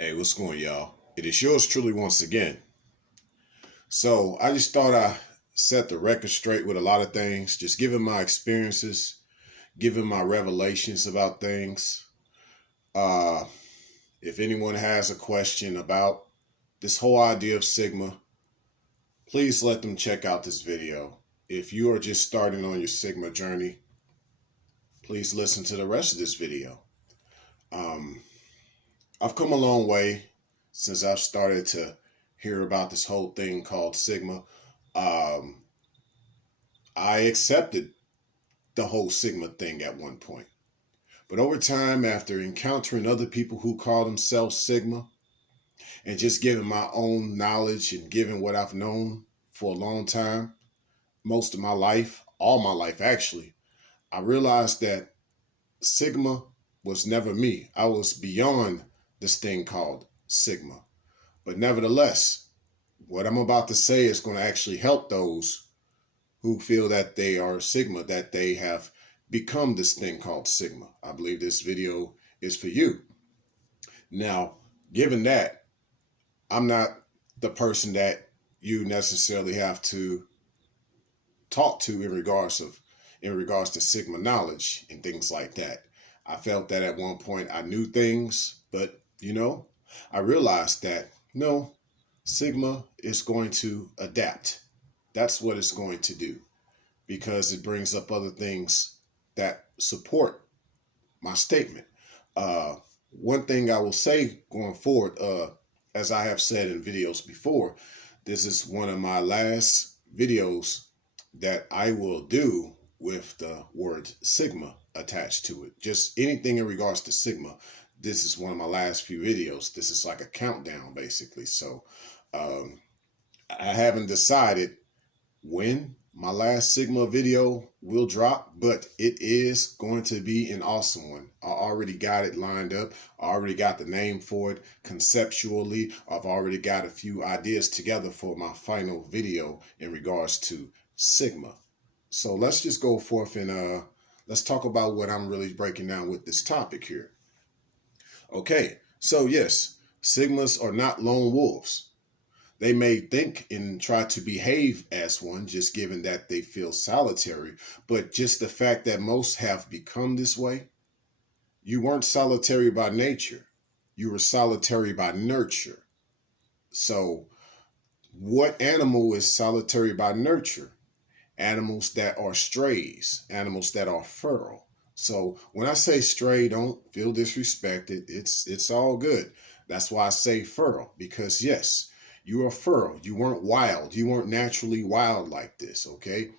Hey, what's going, y'all? It is yours truly once again. So I just thought I set the record straight with a lot of things, just giving my experiences, giving my revelations about things. Uh, if anyone has a question about this whole idea of Sigma, please let them check out this video. If you are just starting on your Sigma journey, please listen to the rest of this video. Um, I've come a long way since I've started to hear about this whole thing called Sigma. Um, I accepted the whole Sigma thing at one point. But over time, after encountering other people who call themselves Sigma and just giving my own knowledge and giving what I've known for a long time, most of my life, all my life actually, I realized that Sigma was never me. I was beyond this thing called Sigma. But nevertheless, what I'm about to say is going to actually help those who feel that they are Sigma, that they have become this thing called Sigma. I believe this video is for you. Now, given that, I'm not the person that you necessarily have to talk to in regards to Sigma knowledge and things like that. I felt that at one point I knew things, but I realized that no, Sigma is going to adapt. That's what it's going to do, because it brings up other things that support my statement. One thing I will say going forward, as I have said in videos before, this is one of my last videos that I will do with the word Sigma attached to it. Just anything in regards to Sigma. This is one of my last few videos. This is like a countdown, basically. So I haven't decided when my last Sigma video will drop, but it is going to be an awesome one. I already got it lined up. I already got the name for it conceptually. I've already got a few ideas together for my final video in regards to Sigma. So let's just go forth and let's talk about what I'm really breaking down with this topic here. Okay, so yes, Sigmas are not lone wolves. They may think and try to behave as one, just given that they feel solitary, but just the fact that most have become this way. You weren't solitary by nature. You were solitary by nurture. So what animal is solitary by nurture? Animals that are strays, animals that are feral. So when I say stray, don't feel disrespected. It's all good. That's why I say feral, because yes, you are feral. You weren't wild. You weren't naturally wild like this, okay?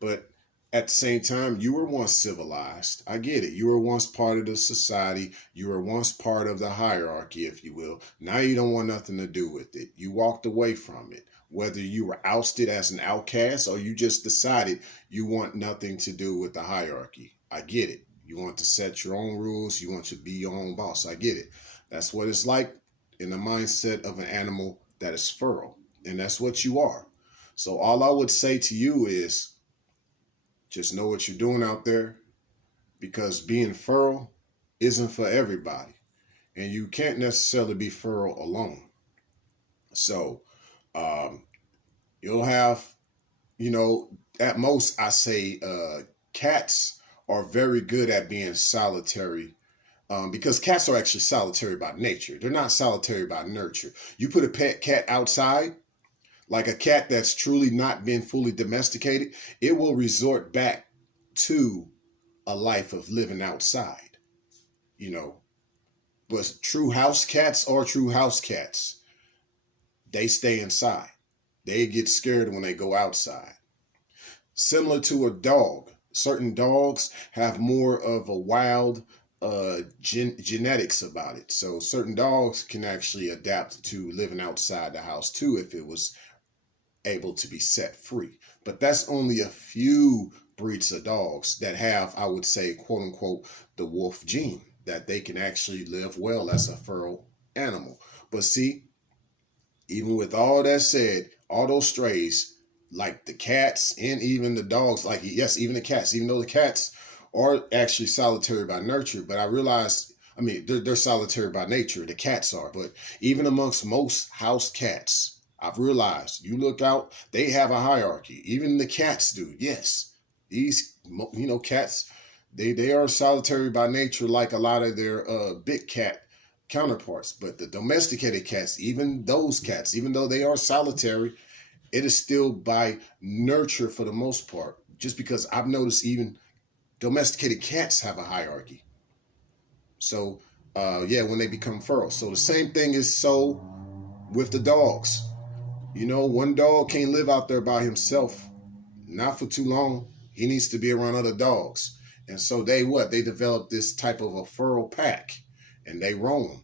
But at the same time, you were once civilized. I get it. You were once part of the society. You were once part of the hierarchy, if you will. Now you don't want nothing to do with it. You walked away from it. Whether you were ousted as an outcast or you just decided you want nothing to do with the hierarchy. I get it. You want to set your own rules. You want to be your own boss. I get it. That's what it's like in the mindset of an animal that is feral. And that's what you are. So all I would say to you is just know what you're doing out there, because being feral isn't for everybody. And you can't necessarily be feral alone. So you'll have, at most I say cats are very good at being solitary, because cats are actually solitary by nature. They're not solitary by nurture. You put a pet cat outside, like a cat that's truly not been fully domesticated, it will resort back to a life of living outside. But true house cats are true house cats. They stay inside. They get scared when they go outside. Similar to a dog. Certain dogs have more of a wild genetics about it. So certain dogs can actually adapt to living outside the house too if it was able to be set free. But that's only a few breeds of dogs that have, I would say, quote unquote, the wolf gene, that they can actually live well as a feral animal. But see, even with all that said, all those strays, like the cats and even the dogs, like, yes, even the cats, even though the cats are actually solitary by nurture, but I realized I mean, they're solitary by nature. The cats are, but even amongst most house cats, I've realized you look out, they have a hierarchy. Even the cats do. Yes, these cats, they are solitary by nature, like a lot of their big cat counterparts. But the domesticated cats, even those cats, even though they are solitary, it is still by nurture for the most part. Just because I've noticed even domesticated cats have a hierarchy. So, yeah, when they become feral. So the same thing is so with the dogs. One dog can't live out there by himself, not for too long. He needs to be around other dogs. And so they develop this type of a feral pack, and they roam.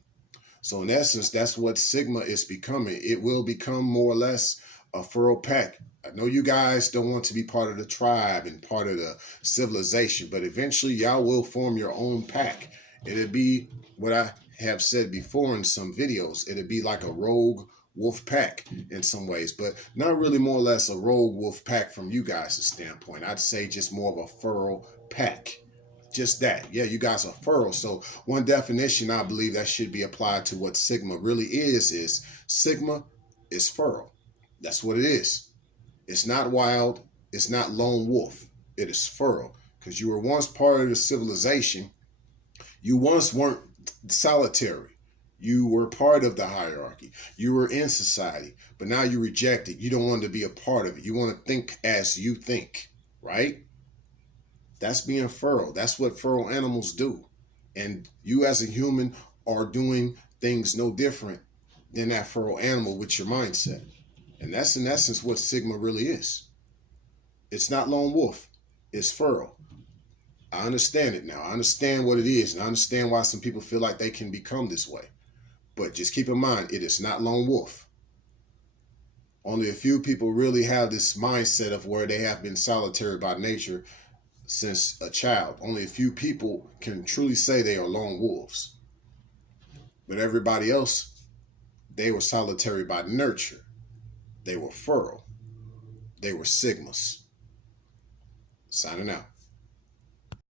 So in essence, that's what Sigma is becoming. It will become more or less a feral pack. I know you guys don't want to be part of the tribe and part of the civilization, but eventually y'all will form your own pack. It'll be what I have said before in some videos. It'll be like a rogue wolf pack in some ways, but not really more or less a rogue wolf pack from you guys' standpoint. I'd say just more of a feral pack. Just that. Yeah, you guys are feral. So one definition I believe that should be applied to what Sigma really is Sigma is feral. That's what it is. It's not wild. It's not lone wolf. It is feral. Because you were once part of the civilization. You once weren't solitary. You were part of the hierarchy. You were in society. But now you reject it. You don't want to be a part of it. You want to think as you think. Right? That's being feral. That's what feral animals do. And you as a human are doing things no different than that feral animal with your mindset. And that's in essence what Sigma really is. It's not lone wolf. It's feral. I understand it now. I understand what it is. And I understand why some people feel like they can become this way. But just keep in mind, it is not lone wolf. Only a few people really have this mindset of where they have been solitary by nature since a child. Only a few people can truly say they are lone wolves. But everybody else, they were solitary by nurture. They were feral. They were Sigmas. Signing out.